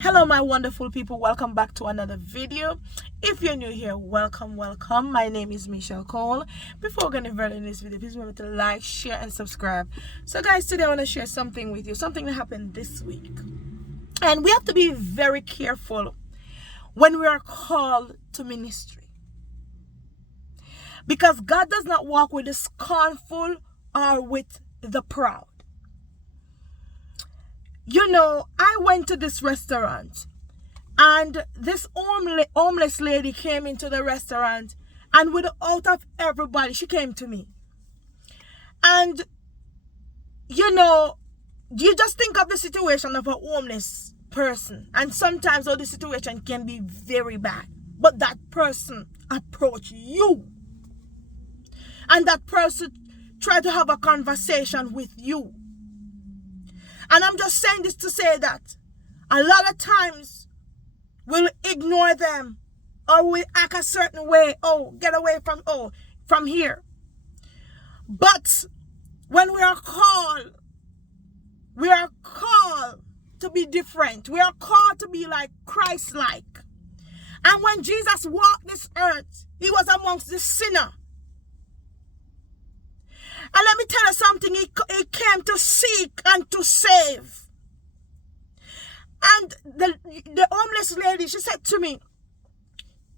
Hello my wonderful people, welcome back to another video. If you're new here, welcome. My name is Michelle Cole. Before we get further in this video, please remember to like, share and subscribe. So guys, today I want to share something with you, something that happened this week. And we have to be very careful when we are called to ministry, because God does not walk with the scornful or with the proud. You know, I went to this restaurant and this homeless lady came into the restaurant, and out of everybody, she came to me. And, you know, you just think of the situation of a homeless person, and sometimes the situation can be very bad. But that person approached you, and that person tried to have a conversation with you. And I'm just saying this to say that a lot of times we'll ignore them, or we act a certain way. Oh, get away from here. But when we are called to be different. We are called to be like Christ-like. And when Jesus walked this earth, he was amongst the sinner. And let me tell you something, he came to seek and to save. And the homeless lady, she said to me,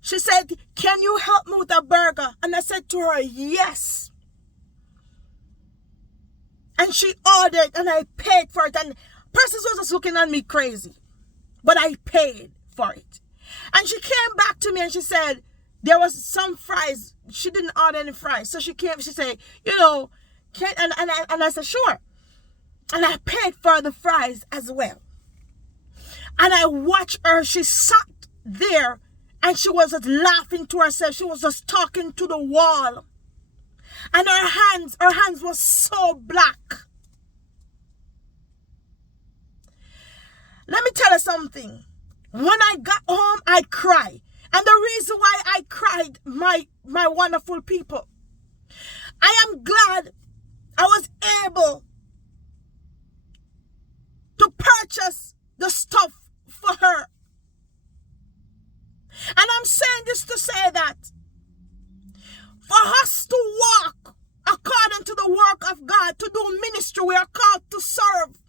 she said, "Can you help me with a burger?" And I said to her, "Yes." And she ordered, and I paid for it. And persons was just looking at me crazy, but I paid for it. And she came back to me and she said, there was some fries. She didn't order any fries. So she came, she said, you know, and I said, sure. And I paid for the fries as well. And I watched her. She sat there and she was just laughing to herself. She was just talking to the wall. And her hands were so black. Let me tell you something. When I got home, I cried. And the reason why I cried, my wonderful people, I am glad I was able to purchase the stuff for her. And I'm saying this to say that for us to walk according to the work of God, to do ministry, we are called to serve.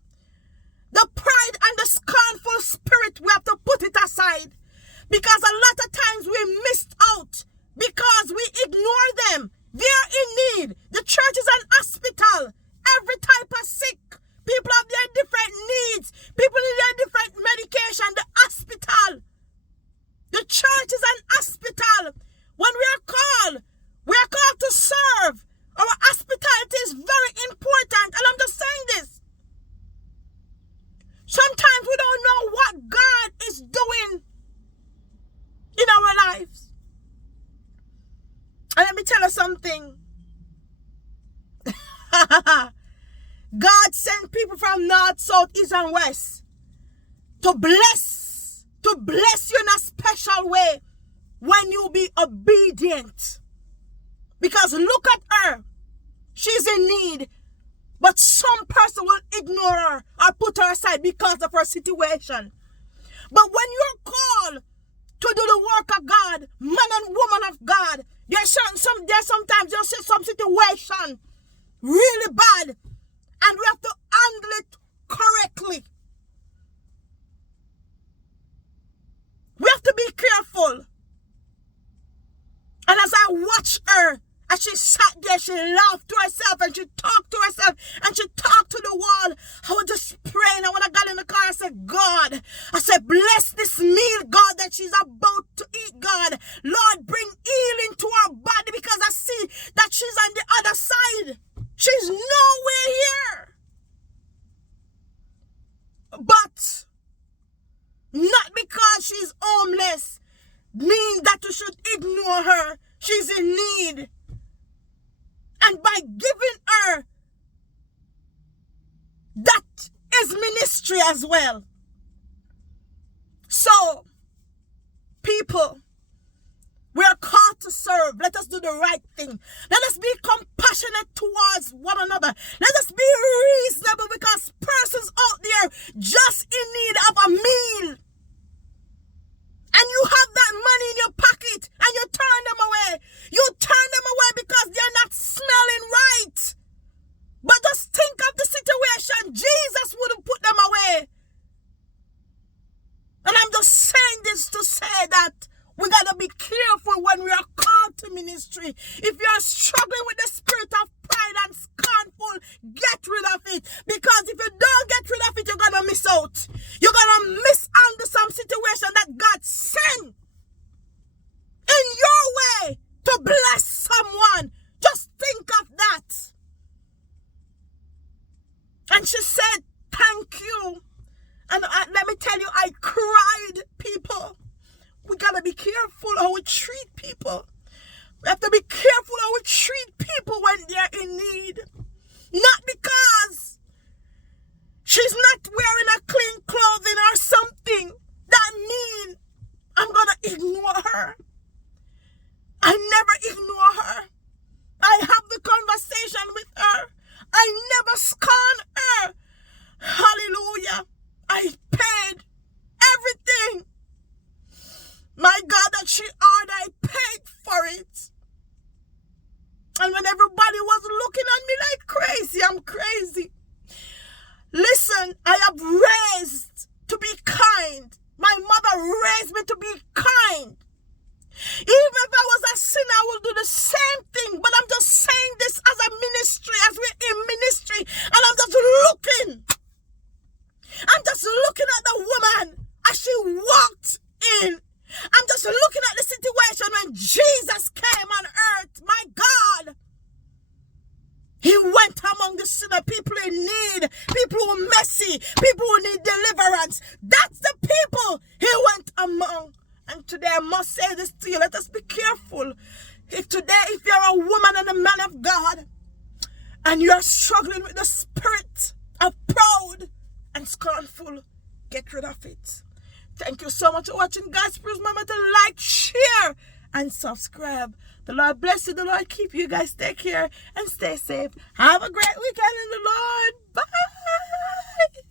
The pride and the scornful spirit, we have to put it aside. Because a lot of times we missed out because we ignore them. They are in need. The church is an hospital. Every type of sick. People have their different needs. People need their different medication. The hospital. The church is an hospital. When we are called to serve. Our hospitality is very important. And I'm just saying this. Sometimes we don't know what God is doing in our lives. And let me tell you something. God sent people from north, south, east, and west to bless you in a special way when you be obedient. Because look at her. She's in need. But some person will ignore her or put her aside because of her situation. But when you're called to do the work of God, man and woman of God, there's sometimes some situation really bad, and we have to handle it correctly. We have to be careful. And as I watched her, as she sat there, she laughed to herself and she talked to herself and she talked to the wall. I was just praying. And when I got in the car, I said, God, I said, bless this meal, God, that she's about to eat, God. Lord, bring healing to her body, because I see that she's on the other side. She's nowhere here. But not because she's homeless means that you should ignore her. She's in need. And by giving her, that is ministry as well. So, people, we are called to serve. Let us do the right thing. Let us be compassionate towards one another. Let us be reasonable, because persons out there just in need of a meal. careful when we are called to ministry. If you are struggling with the spirit of pride and scornful, get rid of it. Because if you don't get rid of it, you're going to miss out. You're going to miss under some situation that God sent in your way to bless someone. Just think of that. And she said, thank you. And let me tell you, I cried, people. We got to be careful how we treat people. We have to be careful how we treat people when they're in need. Not because she's not wearing a clean clothing or something. That means I'm going to ignore her. I never ignore her. I have the conversation with her. I never scorn her. Hallelujah. I paid everything. My God, that she ordered, I paid for it. And when everybody was looking at me like crazy, I'm crazy. Listen, I have raised to be kind. My mother raised me to be kind. Even if I was a sinner, I would do the same thing. But I'm just saying this as a ministry, as we're in ministry. And I'm just looking. I'm just looking at the woman as she walked in. I'm just looking at the situation when Jesus came on earth. My God. He went among the sinner, people in need, people who are messy, people who need deliverance. That's the people he went among. And today I must say this to you. Let us be careful. If you're a woman and a man of God, and you're struggling with the spirit of proud and scornful, get rid of it. Thank you so much for watching God's Spruce. Remember to like, share, and subscribe. The Lord bless you. The Lord keep you guys. Take care and stay safe. Have a great weekend in the Lord. Bye.